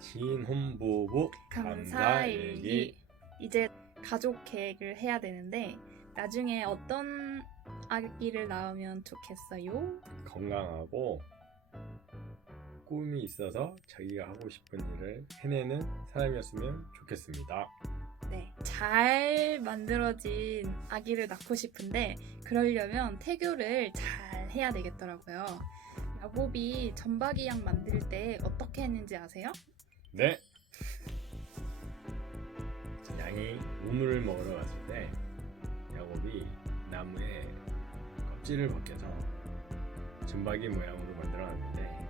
신혼부부 감사일기. 이제 가족 계획을 해야 되는데 나중에 어떤 아기를 낳으면 좋겠어요? 건강하고 꿈이 있어서 자기가 하고 싶은 일을 해내는 사람이었으면 좋겠습니다. 네, 잘 만들어진 아기를 낳고 싶은데 그러려면 태교를 잘 해야 되겠더라고요. 야곱이 전박이 양 만들 때 어떻게 했는지 아세요? 네. 양이 우물을 먹으러 갔을 때 야곱이 나무에 껍질을 벗겨서 전박이 모양으로 만들어놨는데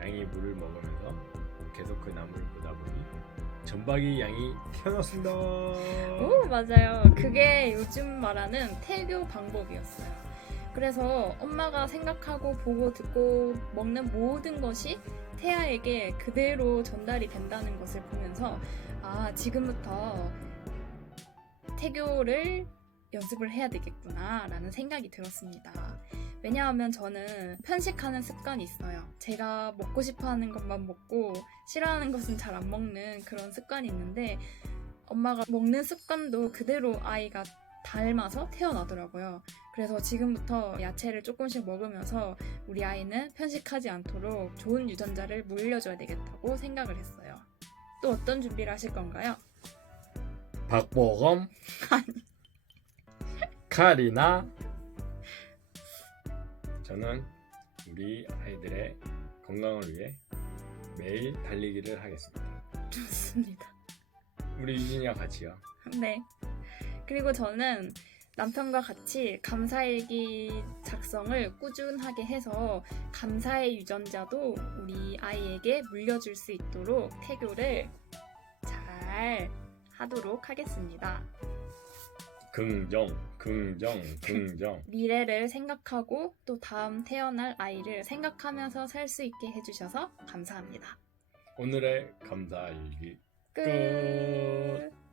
양이 물을 먹으면서 계속 그 나무를 보다 보니 전박이 양이 태어났습니다. 오, 맞아요. 그게 요즘 말하는 태교 방법이었어요. 그래서 엄마가 생각하고 보고 듣고 먹는 모든 것이 태아에게 그대로 전달이 된다는 것을 보면서 아, 지금부터 태교를 연습을 해야 되겠구나 라는 생각이 들었습니다. 왜냐하면 저는 편식하는 습관이 있어요. 제가 먹고 싶어 하는 것만 먹고 싫어하는 것은 잘 안 먹는 그런 습관이 있는데 엄마가 먹는 습관도 그대로 아이가 닮아서 태어나더라고요. 그래서 지금부터 야채를 조금씩 먹으면서 우리 아이는 편식하지 않도록 좋은 유전자를 물려줘야 되겠다고 생각을 했어요. 또 어떤 준비를 하실 건가요? 박보검 카리나 저는 우리 아이들의 건강을 위해 매일 달리기를 하겠습니다. 좋습니다. 우리 유진이와 같이요. 네. 그리고 저는 남편과 같이 감사일기 작성을 꾸준하게 해서 감사의 유전자도 우리 아이에게 물려줄 수 있도록 태교를 잘 하도록 하겠습니다. 긍정, 긍정, 긍정. 미래를 생각하고 또 다음 태어날 아이를 생각하면서 살 수 있게 해주셔서 감사합니다. 오늘의 감사일기 끝. 끝.